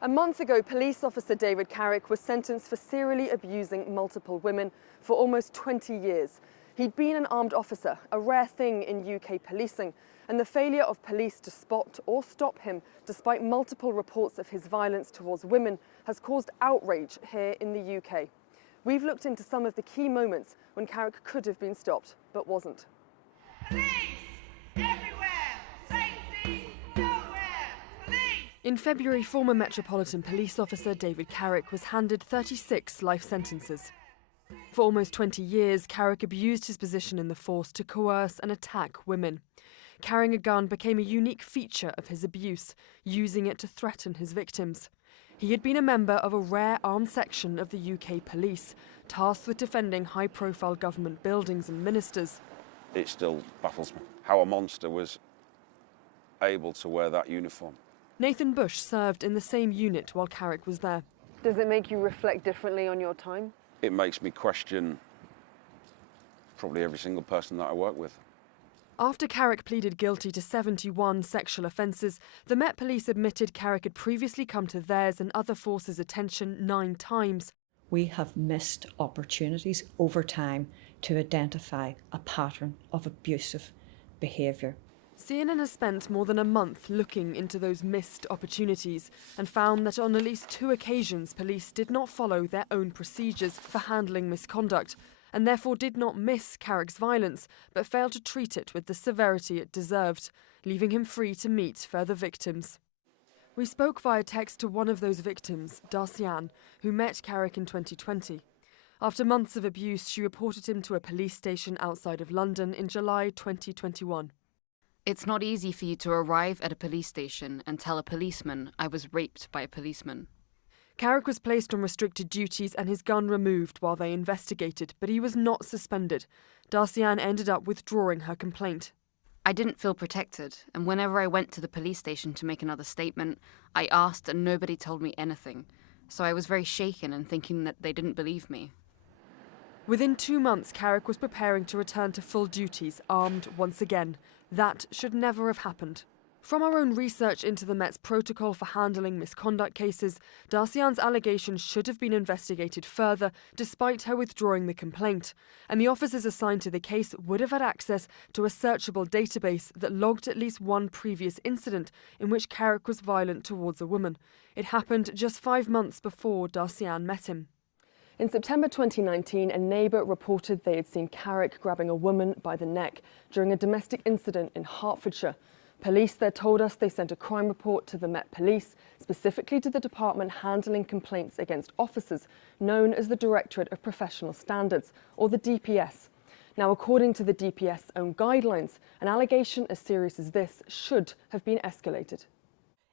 A month ago, police officer David Carrick was sentenced for serially abusing multiple women for almost 20 years. He'd been an armed officer, a rare thing in UK policing, and the failure of police to spot or stop him, despite multiple reports of his violence towards women, has caused outrage here in the UK. We've looked into some of the key moments when Carrick could have been stopped, but wasn't. Police! Everywhere! Safety! Nowhere! Police! In February, former Metropolitan Police officer David Carrick was handed 36 life sentences. For almost 20 years, Carrick abused his position in the force to coerce and attack women. Carrying a gun became a unique feature of his abuse, using it to threaten his victims. He had been a member of a rare armed section of the UK police, tasked with defending high-profile government buildings and ministers. It still baffles me how a monster was able to wear that uniform. Nathan Bush served in the same unit while Carrick was there. Does it make you reflect differently on your time? It makes me question probably every single person that I work with. After Carrick pleaded guilty to 71 sexual offences, the Met Police admitted Carrick had previously come to theirs and other forces' attention 9 times. We have missed opportunities over time to identify a pattern of abusive behaviour. CNN has spent more than a month looking into those missed opportunities and found that on at least 2 occasions police did not follow their own procedures for handling misconduct and therefore did not miss Carrick's violence but failed to treat it with the severity it deserved, leaving him free to meet further victims. We spoke via text to one of those victims, Darcy-Ann, who met Carrick in 2020. After months of abuse, she reported him to a police station outside of London in July 2021. It's not easy for you to arrive at a police station and tell a policeman I was raped by a policeman. Carrick was placed on restricted duties and his gun removed while they investigated, but he was not suspended. Darcy-Ann ended up withdrawing her complaint. I didn't feel protected, and whenever I went to the police station to make another statement, I asked and nobody told me anything. So I was very shaken and thinking that they didn't believe me. Within 2 months, Carrick was preparing to return to full duties, armed once again. That should never have happened. From our own research into the Met's protocol for handling misconduct cases, Darcy-Ann's allegations should have been investigated further despite her withdrawing the complaint, and the officers assigned to the case would have had access to a searchable database that logged at least one previous incident in which Carrick was violent towards a woman. It happened just 5 months before Darcy-Ann met him. In September 2019, a neighbour reported they had seen Carrick grabbing a woman by the neck during a domestic incident in Hertfordshire. Police there told us they sent a crime report to the Met Police, specifically to the department handling complaints against officers, known as the Directorate of Professional Standards, or the DPS. Now, according to the DPS' own guidelines, an allegation as serious as this should have been escalated.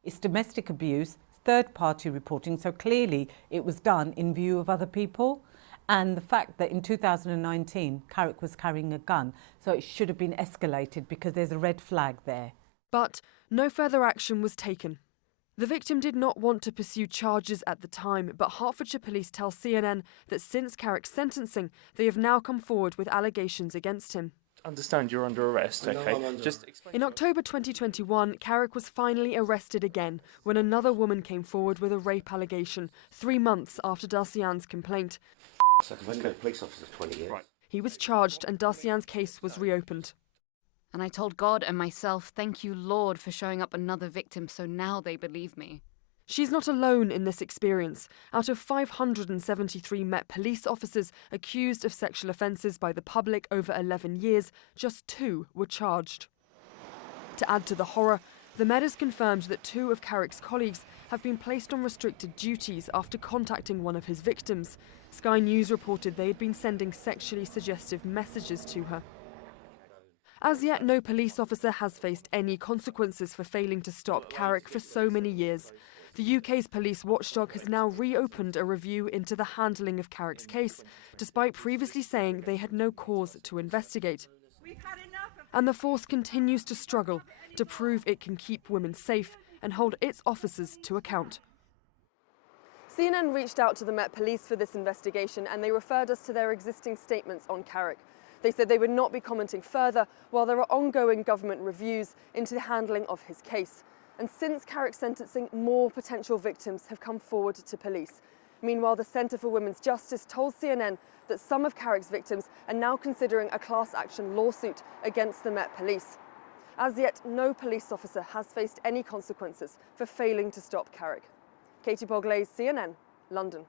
It's domestic abuse, third-party reporting, so clearly it was done in view of other people. And the fact that in 2019, Carrick was carrying a gun, so it should have been escalated because there's a red flag there. But no further action was taken. The victim did not want to pursue charges at the time, but Hertfordshire Police tell CNN that since Carrick's sentencing, they have now come forward with allegations against him. Understand you're under arrest, okay? In October 2021, Carrick was finally arrested again when another woman came forward with a rape allegation 3 months after Darcy-Ann's complaint. I've been a police officer for 20 years. Right. He was charged and Darcy-Ann's case was reopened. And I told God and myself, thank you, Lord, for showing up another victim so now they believe me. She's not alone in this experience. Out of 573 Met Police officers accused of sexual offences by the public over 11 years, just 2 were charged. To add to the horror, the Met has confirmed that 2 of Carrick's colleagues have been placed on restricted duties after contacting one of his victims. Sky News reported they had been sending sexually suggestive messages to her. As yet, no police officer has faced any consequences for failing to stop Carrick for so many years. The UK's police watchdog has now reopened a review into the handling of Carrick's case, despite previously saying they had no cause to investigate. And the force continues to struggle to prove it can keep women safe and hold its officers to account. CNN reached out to the Met Police for this investigation and they referred us to their existing statements on Carrick. They said they would not be commenting further while there are ongoing government reviews into the handling of his case. And since Carrick's sentencing, more potential victims have come forward to police. Meanwhile, the Centre for Women's Justice told CNN that some of Carrick's victims are now considering a class action lawsuit against the Met Police. As yet, no police officer has faced any consequences for failing to stop Carrick. Katie Bogley, CNN, London.